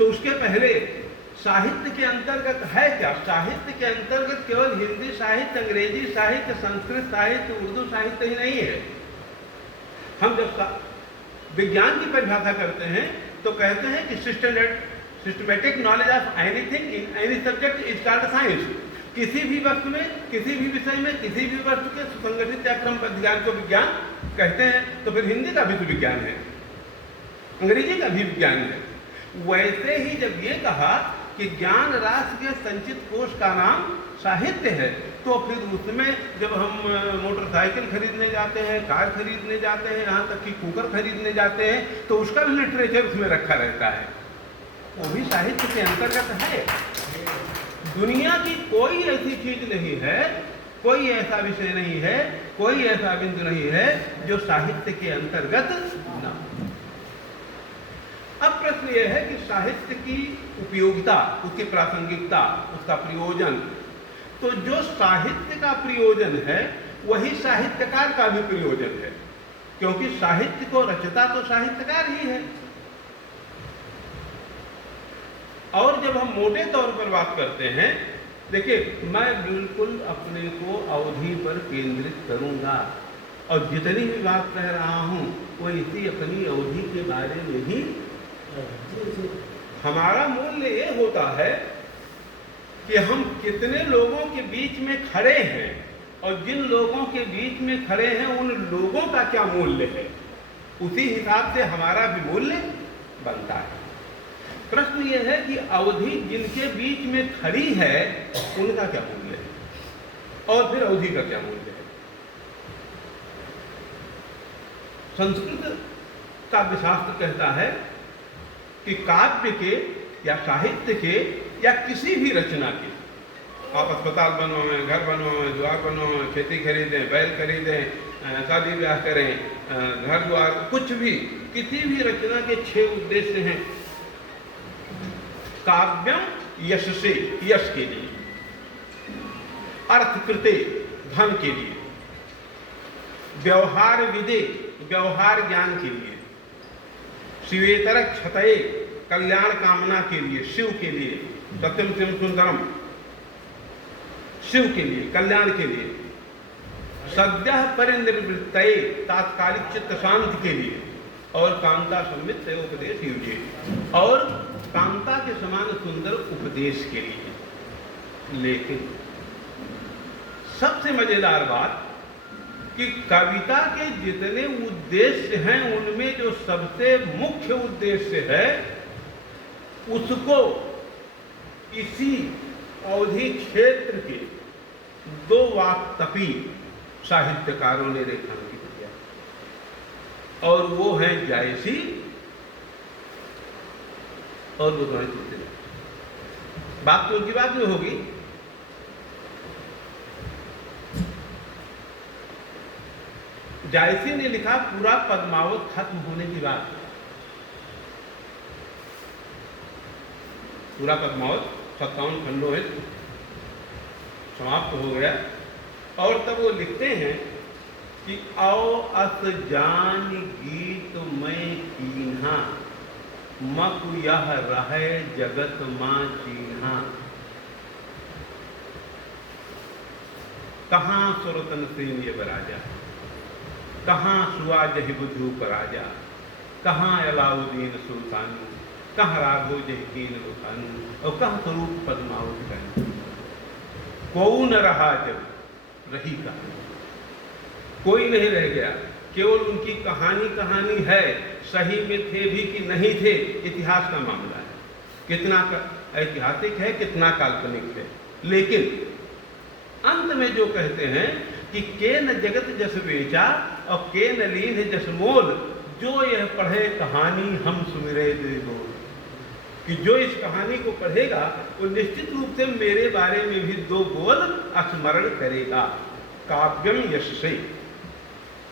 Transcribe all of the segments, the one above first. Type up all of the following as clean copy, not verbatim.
तो उसके पहले साहित्य के अंतर्गत है क्या? साहित्य के अंतर्गत केवल हिंदी साहित्य, अंग्रेजी साहित्य, संस्कृत साहित्य, उर्दू साहित्य ही नहीं है। हम जब विज्ञान की परिभाषा करते हैं तो कहते हैं कि systematic knowledge of anything in any subject is called science. किसी भी वस्तु में, किसी भी विषय में, किसी भी वस्तु के सुसंगठित या क्रमबद्ध ज्ञान को विज्ञान कहते हैं। तो फिर हिंदी का भी तो विज्ञान है, अंग्रेजी का भी विज्ञान है। वैसे ही जब ये कहा कि ज्ञान राशि के संचित कोश का नाम साहित्य है, तो फिर उसमें जब हम मोटरसाइकिल खरीदने जाते हैं, कार खरीदने जाते हैं, यहाँ तक कि कुकर खरीदने जाते हैं, तो उसका भी लिटरेचर उसमें रखा रहता है, वो भी साहित्य के अंतर्गत है। दुनिया की कोई ऐसी चीज नहीं है, कोई ऐसा विषय नहीं है, कोई ऐसा बिंदु नहीं है जो साहित्य के अंतर्गत न। अब प्रश्न यह है कि साहित्य की उपयोगिता, उसकी प्रासंगिकता, उसका प्रयोजन। तो जो साहित्य का प्रयोजन है वही साहित्यकार का भी प्रयोजन है, क्योंकि साहित्य को रचता तो साहित्यकार ही है। और जब हम मोटे तौर पर बात करते हैं, देखिए मैं बिल्कुल अपने को अवधि पर केंद्रित करूंगा और जितनी भी बात कह रहा हूं वो इसी अपनी अवधि के बारे में ही। हमारा मूल्य ये होता है कि हम कितने लोगों के बीच में खड़े हैं और जिन लोगों के बीच में खड़े हैं उन लोगों का क्या मूल्य है, उसी हिसाब से हमारा भी मूल्य बनता है। प्रश्न ये है कि अवधि जिनके बीच में खड़ी है उनका क्या मूल्य है और फिर अवधि का क्या मूल्य है। संस्कृत काव्यशास्त्र कहता है कि काव्य के या साहित्य के या किसी भी रचना के, आप अस्पताल बनवाएं, घर बनवाएं, द्वार बनवाएं, खेती खरीदें, बैल खरीदें, शादी ब्याह करें, घर द्वार, कुछ भी, किसी भी रचना के 6 उद्देश्य हैं। काव्यम यशसे, यश के लिए, अर्थकृते, धन के लिए, व्यवहार विदे, व्यवहार ज्ञान के लिए, शिवेतर क्षतये, कल्याण कामना के लिए, शिव के लिए, सत्यम सिम सुंदरम, शिव के लिए, कल्याण के लिए, सद्य परिनिर्वृत्तये, तात्कालिक चित्त शांति के लिए, और कांता सम्मित उपदेश युजे, और कांता के समान सुंदर उपदेश के लिए। लेकिन सबसे मजेदार बात कि कविता के जितने उद्देश्य हैं उनमें जो सबसे मुख्य उद्देश्य है उसको इसी अवधि क्षेत्र के 2 वाक्तपी साहित्यकारों ने रेखांकित किया, और वो हैं जायसी और बुधवानी तुलसीदास। बात तो उनकी बात में होगी। जायसी ने लिखा पूरा पद्मावत खत्म होने की बात, पूरा पद्मावत 57 खंडों में समाप्त हो गया, और तब वो लिखते हैं कि आओ अस जान गीत मैं कीन्हा, मकु यह रहे जगत मां चीन्हा, कहाँ सुरतन सेन ये बराजा, कहाँ सुआ जही बुद्धू पराजा, कहाँ अलाउद्दीन सुल्तानी, कहाँ राघो जहीकीन रुखानी, और कहाँ स्वरूप पद्मावत का कोई न रहा जब रही कहानी, कोई नहीं रह गया, केवल उनकी कहानी है। सही में थे भी कि नहीं थे, इतिहास का मामला है, कितना ऐतिहासिक है, कितना काल्पनिक है। लेकिन अंत में जो कहते हैं कि के न जगत जस बेचा और के न लीन जस मोल, जो यह पढ़े कहानी हम सुमिरे दे बोल, कि जो इस कहानी को पढ़ेगा वो निश्चित रूप से मेरे बारे में भी 2 बोल स्मरण करेगा। काव्यम यश से,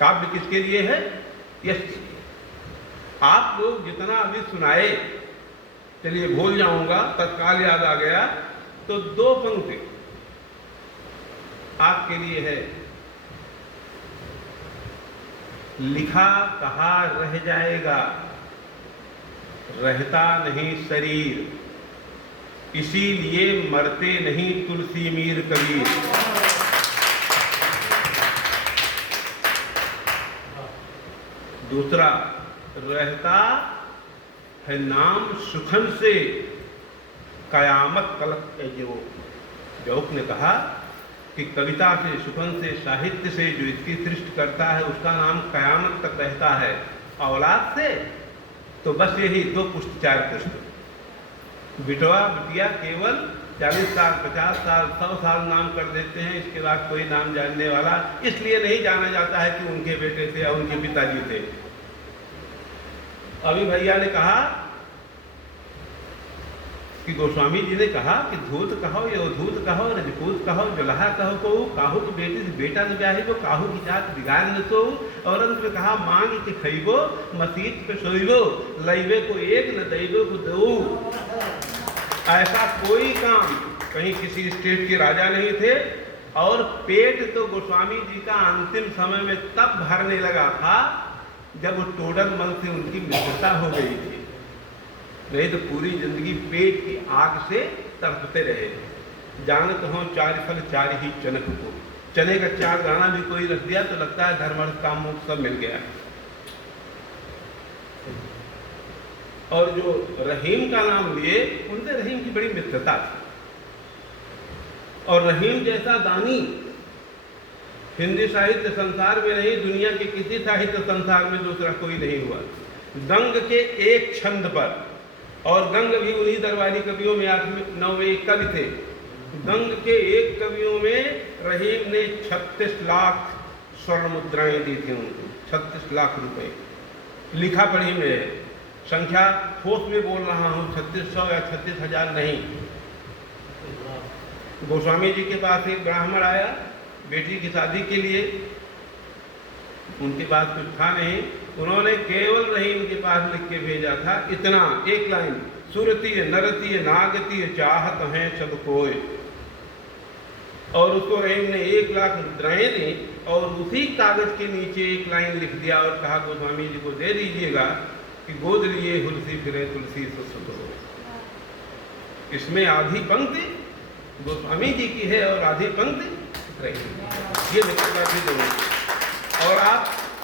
काव्य किसके लिए है? यश के लिए। आप लोग जितना अभी सुनाए, चलिए भूल जाऊंगा, तत्काल याद आ गया, तो 2 पंक्ति आपके लिए है। लिखा कहा रह जाएगा, रहता नहीं शरीर, इसीलिए मरते नहीं तुलसी मीर कबीर। दूसरा, रहता है नाम सुखन से कयामत तलक जो जौक ने कहा कि कविता से, सुखन से, साहित्य से जो इसकी सृष्टि करता है उसका नाम कयामत तक रहता है। औलाद से तो बस यही 2 पुष्ट 4 पुष्ट, बिटवा बिटिया केवल 40 साल 50 साल 100 साल नाम कर देते हैं, इसके बाद कोई नाम जानने वाला इसलिए नहीं जाना जाता है कि उनके बेटे थे या उनके पिताजी थे। अभी भैया ने कहा कि गोस्वामी जी ने कहा कि धूत कहो यवधूत कहो रजपूत कहो जुलहा कहो को काहू की बेटी से बेटा न ब्याही को काहू की जात बिगाड़ न सो। और अंत में कहा मांग के खइबो मसीत पे सोइबो लइबे को एक न दैबो को दो। ऐसा कोई काम कहीं किसी स्टेट के राजा नहीं थे। और पेट तो गोस्वामी जी का अंतिम समय में तब भरने लगा था जब वो टोडर मल से उनकी मृत्यु हो गई थी, नहीं तो पूरी जिंदगी पेट की आग से तड़पते रहे। जानत हो 4 फल 4 ही चनक को, चने का 4 दाना भी कोई रख दिया तो लगता है धर्म अर्थ काम मोक्ष सब मिल गया। और जो रहीम का नाम लिए उनसे रहीम की बड़ी मित्रता थी। और रहीम जैसा दानी हिंदी साहित्य संसार में नहीं, दुनिया के किसी साहित्य संसार में दूसरा कोई नहीं हुआ। गंग के एक छंद पर, और गंग भी उन्हीं दरबारी कवियों में 8वें कवि थे। गंग के एक कवियों में रहीम ने 36 लाख स्वर्ण मुद्राएं दी थी उनको, 36 लाख रुपए। लिखा पढ़ी में है, संख्या ठोस में बोल रहा हूँ, 3600 या 36,000 नहीं। गोस्वामी जी के पास एक ब्राह्मण आया बेटी की शादी के लिए, उनके पास कुछ था नहीं, उन्होंने केवल रहीम के पास लिख के भेजा था इतना, एक लाइन, सुरतीय नरतीय नागतीय चाहत हैं सब कोय। और उसको रहीम ने 1 लाख मुद्राएं दी और उसी कागज के नीचे एक लाइन लिख दिया और कहा गोस्वामी जी को दे दीजिएगा कि गोद लिए हुलसी फिरे तुलसी सुसुत हो। इसमें आधी पंक्ति गोस्वामी जी की है और आधी पंक्ति रहीम, ये निकलना भी जरूरी। और आप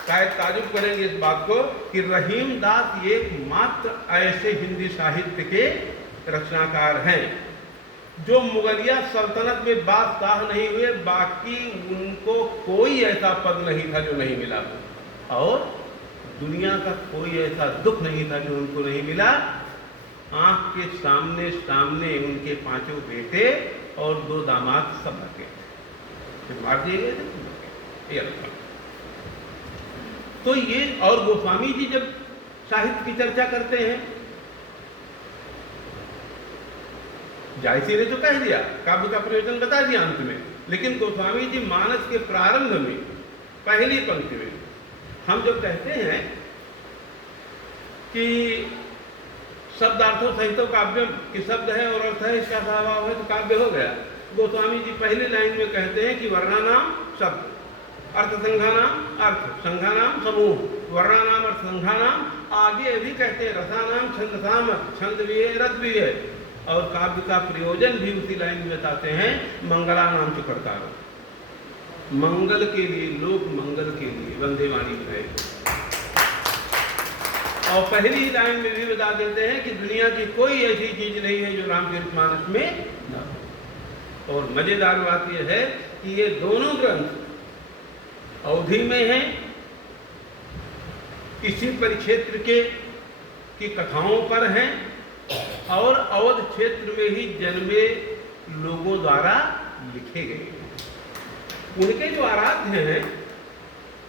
शायद ताजुब करेंगे इस बात को कि रहीम दास एकमात्र ऐसे हिंदी साहित्य के रचनाकार हैं जो मुगलिया सल्तनत में बादशाह नहीं हुए। बाकी उनको कोई ऐसा पद नहीं था जो नहीं मिला, और दुनिया का कोई ऐसा दुख नहीं था जो उनको नहीं मिला। आंख के सामने सामने उनके 5 बेटे और 2 दामाद सब लगे थे, मार दिए गए थे। तो ये, और गोस्वामी जी जब साहित्य की चर्चा करते हैं, जायसी ने तो कह दिया, काव्य का प्रयोजन बता दिया अंत में, लेकिन गोस्वामी जी मानस के प्रारंभ में पहली पंक्ति में हम जब कहते हैं कि शब्दार्थों सहित काव्य कि शब्द है और अर्थ है इसका स्वभाव है तो काव्य हो गया। गोस्वामी जी पहली लाइन में कहते हैं कि वर्णानाम शब्द, अर्थ संघानाम अर्थ, संघानाम समूह, वर्णानाम अर्थ संघानाम, आगे भी कहते हैं रसानाम छंदसाम, छंद भी है रस भी है। और काव्य का प्रयोजन भी उसी लाइन में बताते हैं, मंगलानाम चुकड़कारो, मंगल के लिए, लोक मंगल के लिए वंदे वाणी है। और पहली लाइन में भी बता देते हैं कि दुनिया की कोई ऐसी चीज नहीं है जो रामचरितमानस में न हो। और मजेदार बात यह है कि ये दोनों ग्रंथ अवधि में हैं, इसी परिक्षेत्र की कथाओं पर हैं और अवध क्षेत्र में ही जन्मे लोगों द्वारा लिखे गए हैं। उनके जो आराध्य हैं,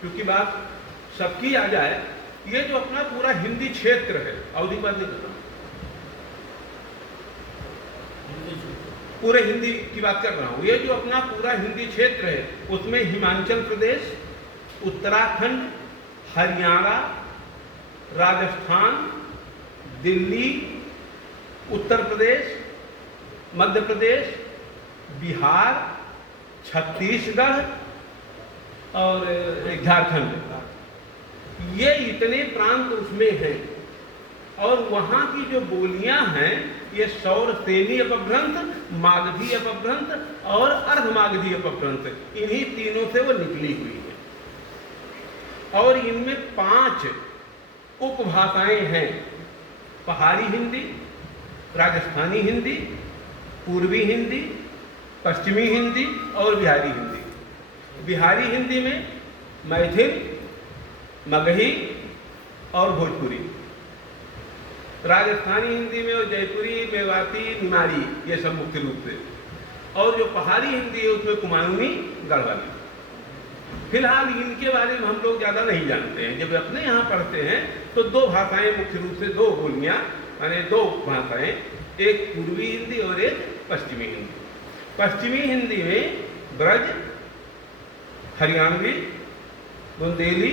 क्योंकि बात सबकी आ जाए, ये जो अपना पूरा हिंदी क्षेत्र है, अवधि बात नहीं कर रहा, पूरे हिंदी की बात कर रहा हूं, ये जो अपना पूरा हिंदी क्षेत्र है उसमें हिमाचल प्रदेश, उत्तराखंड, हरियाणा, राजस्थान, दिल्ली, उत्तर प्रदेश, मध्य प्रदेश, बिहार, छत्तीसगढ़ और झारखंड, ये इतने प्रांत उसमें हैं। और वहाँ की जो बोलियां हैं ये सौर सेनी अपभ्रंश, मागधी अपभ्रंश और अर्धमागधी अपभ्रंश, इन्हीं तीनों से वो निकली हुई है। और इनमें 5 उपभाषाएं हैं, पहाड़ी हिंदी, राजस्थानी हिंदी, पूर्वी हिंदी, पश्चिमी हिंदी और बिहारी हिंदी। बिहारी हिंदी में मैथिल, मगही और भोजपुरी। राजस्थानी हिंदी में जयपुरी, मेवाती, निमाड़ी, ये सब मुख्य रूप से। और जो पहाड़ी हिंदी है उसमें कुमाऊनी, गढ़वाली। फिलहाल इनके बारे में हम लोग ज़्यादा नहीं जानते हैं। जब अपने यहाँ पढ़ते हैं तो 2 भाषाएं मुख्य रूप से, 2 बोलियाँ माने 2 भाषाएं, एक पूर्वी हिंदी और एक पश्चिमी हिंदी। पश्चिमी हिंदी में ब्रज, हरियाणवी, बुंदेली,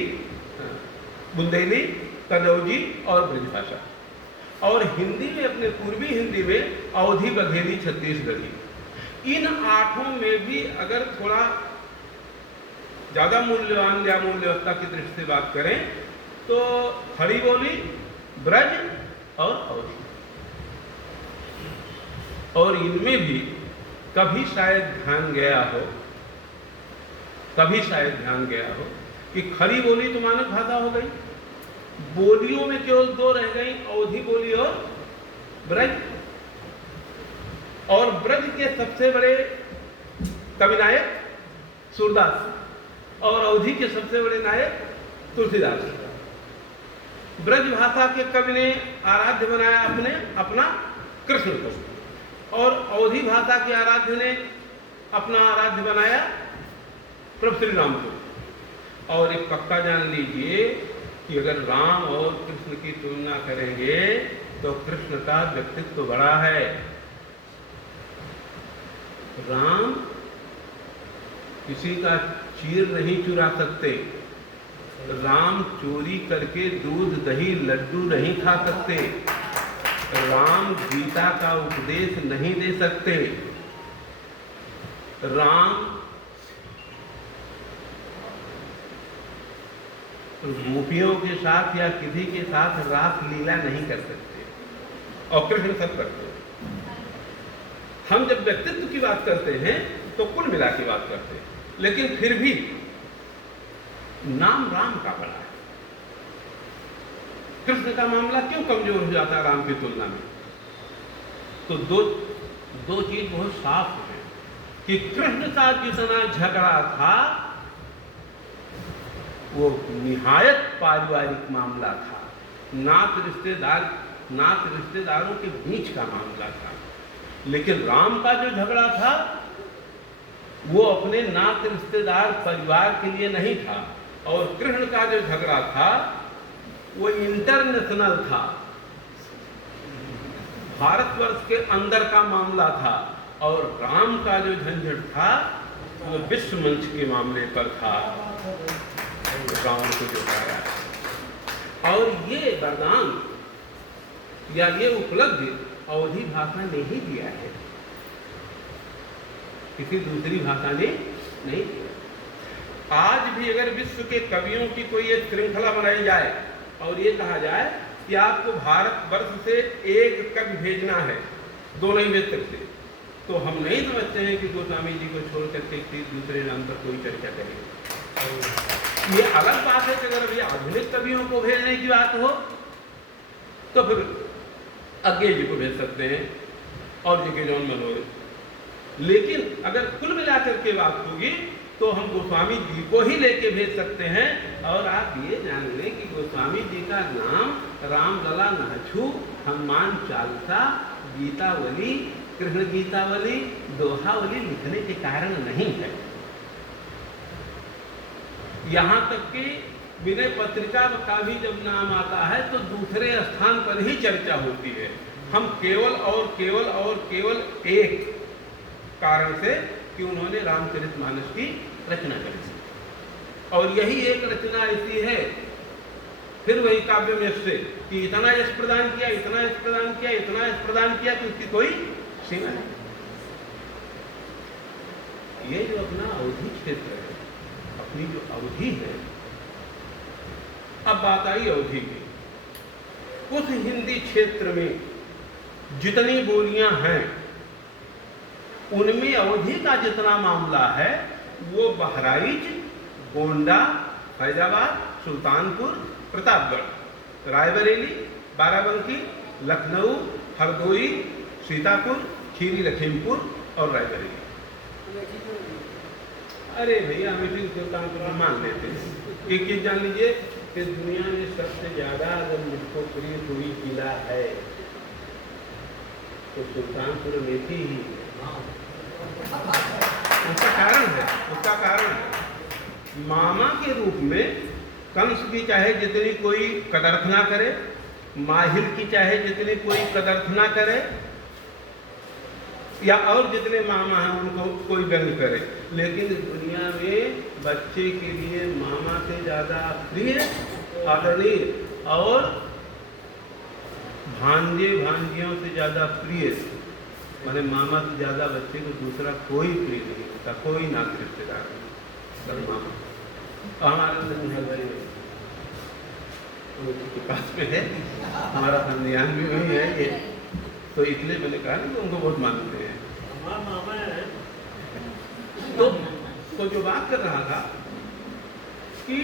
कन्नौजी और ब्रजभाषा। और हिंदी में, अपने पूर्वी हिंदी में अवधी, बघेली, छत्तीसगढ़ी। इन 8 में भी अगर थोड़ा ज़्यादा मूल्यवान या मूल्यवत्ता की दृष्टि से बात करें तो खड़ी बोली, ब्रज और अवधी। और इनमें भी कभी शायद ध्यान गया हो कि खड़ी बोली तो मानक भाषा हो गई, बोलियों में केवल 2 रह गई, अवधी बोली और ब्रज। और ब्रज के सबसे बड़े कवि नायक सूरदास और अवधी के सबसे बड़े नायक तुलसीदास। ब्रज भाषा के कवि ने आराध्य बनाया अपना कृष्ण को, और अवधी भाषा के आराध्य ने अपना आराध्य बनाया प्रभु श्री राम को। और एक पक्का जान लीजिए कि अगर राम और कृष्ण की तुलना करेंगे तो कृष्ण का व्यक्तित्व बड़ा है। राम किसी का चीर नहीं चुरा सकते, राम चोरी करके दूध, दही, लड्डू नहीं खा सकते, राम गीता का उपदेश नहीं दे सकते, राम गोपियों के साथ या किसी के साथ रास लीला नहीं कर सकते, और कृष्ण सब करते हैं। हम जब व्यक्तित्व की बात करते हैं तो कुल मिला के बात करते हैं, लेकिन फिर भी नाम राम का बड़ा है। कृष्ण का मामला क्यों कमजोर हो जाता है राम की तुलना में? तो दो चीज बहुत साफ है कि कृष्ण का जितना झगड़ा था वो निहायत पारिवारिक मामला था, नात रिश्तेदारों के बीच का मामला था। लेकिन राम का जो झगड़ा था वो अपने नात रिश्तेदार परिवार के लिए नहीं था, और कृष्ण का जो झगड़ा था वो इंटरनेशनल था, भारतवर्ष के अंदर का मामला था। और राम का जो झंझट था वो विश्व मंच के मामले पर था, रावण को जो पाया। और ये वरदान या ये उपलब्धि अवधी भाषा ने ही दिया है, किसी दूसरी भाषा ने नहीं दिया। आज भी अगर विश्व के कवियों की कोई एक श्रृंखला बनाई जाए और ये कहा जाए कि आपको भारतवर्ष से एक कवि भेजना है, 2 नहीं भेज सकते, तो हम नहीं समझते हैं कि गोस्वामी जी को छोड़ करके किसी दूसरे नाम पर कोई चर्चा करें। ये अलग बात है कि अगर अभी आधुनिक कवियों को भेजने की बात हो तो फिर अज्ञे जी को भेज सकते हैं और जी के जॉन मनोरे। लेकिन अगर कुल मिलाकर के बात होगी तो हम गोस्वामी जी को ही लेके भेज सकते हैं। और आप ये जान लें कि गोस्वामी जी का नाम रामलला नाछू, हनुमान चालीसा, गीतावली, कृष्ण गीतावली, दोहावली लिखने के कारण नहीं है। यहाँ तक कि विनय पत्रिका का भी जब नाम आता है तो दूसरे स्थान पर ही चर्चा होती है। हम केवल एक कारण से कि उन्होंने रामचरितमानस की रचना करी थी, और यही एक रचना ऐसी है, फिर वही काव्य में से कि इतना यश प्रदान किया, इतना यश प्रदान किया, इतना यश प्रदान किया कि उसकी कोई सीमा नहीं। ये जो अपना अवधि क्षेत्र है, अपनी जो अवधि है, अब बात आई अवधि की। उस हिंदी क्षेत्र में जितनी बोलियां हैं उनमें अवधि का जितना मामला है वो बहराइच, गोंडा, फैजाबाद, सुल्तानपुर, प्रतापगढ़, रायबरेली, बाराबंकी, लखनऊ, हरदोई, सीतापुर, खीरी लखीमपुर और रायबरेली। अरे भैया अमेठी सुल्तानपुर में मान लेते हैं। एक चीज जान लीजिए कि दुनिया में सबसे ज्यादा अगर मुझको प्रिय कोई किला है तो सुल्तानपुर अमेठी ही है। उसका कारण है मामा के रूप में कंस की चाहे जितनी कोई कदर्थ ना करे, माहिर की चाहे जितनी कोई कदर्थ ना करे, या और जितने मामा हैं उनको कोई व्यंग करे, लेकिन दुनिया में बच्चे के लिए मामा से ज़्यादा प्रिय, आदरणीय और भांजे भांजियों से ज़्यादा प्रिय, माने मामा से ज़्यादा बच्चे को दूसरा कोई प्रिय नहीं होता, कोई नात रिश्तेदार नहीं, मामा। हमारे हलवाई के पास में है, हमारा खानदान भी वही है ये, तो इसलिए मैंने कहा कि उनको बहुत मानते हैं। तो जो बात कर रहा था कि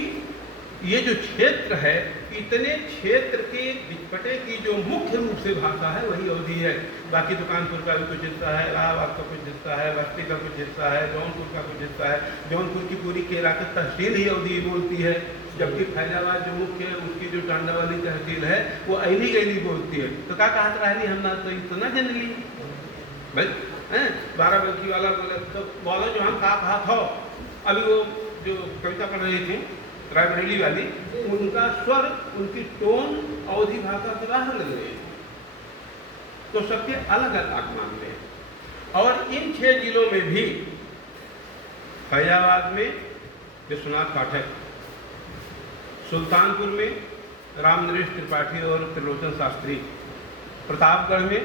ये जो क्षेत्र है, इतने क्षेत्र के बिचपटे की जो मुख्य रूप से भाषा है वही अवधी है। बाकी तो कानपुर का भी कुछ हिस्सा है, इलाहाबाद का कुछ हिस्सा है, बस्ती का कुछ हिस्सा है, जौनपुर का कुछ हिस्सा है। जौनपुर की पूरी केरा की तहसील ही अवधी बोलती है, जबकि फैजाबाद जो मुख्य है उसकी जो टांडा वाली तहसील है वो ऐनी गैली बोलती है। तो क्या कहा रही हम ना तो इतना जन ली भाई, बाराबंकी वाला बोले तो बोलो जो हम कहा था। अभी वो जो कविता पढ़ रही थी रायबरेली वाली, उनका स्वर, उनकी टोन अवधी भाषा से बाहर लग रही है। तो सबके अलग अलग मामले हैं। और इन 6 जिलों में भी फैजाबाद में विश्वनाथ पाठक, सुल्तानपुर में रामनरेश त्रिपाठी और त्रिलोचन शास्त्री, प्रतापगढ़ में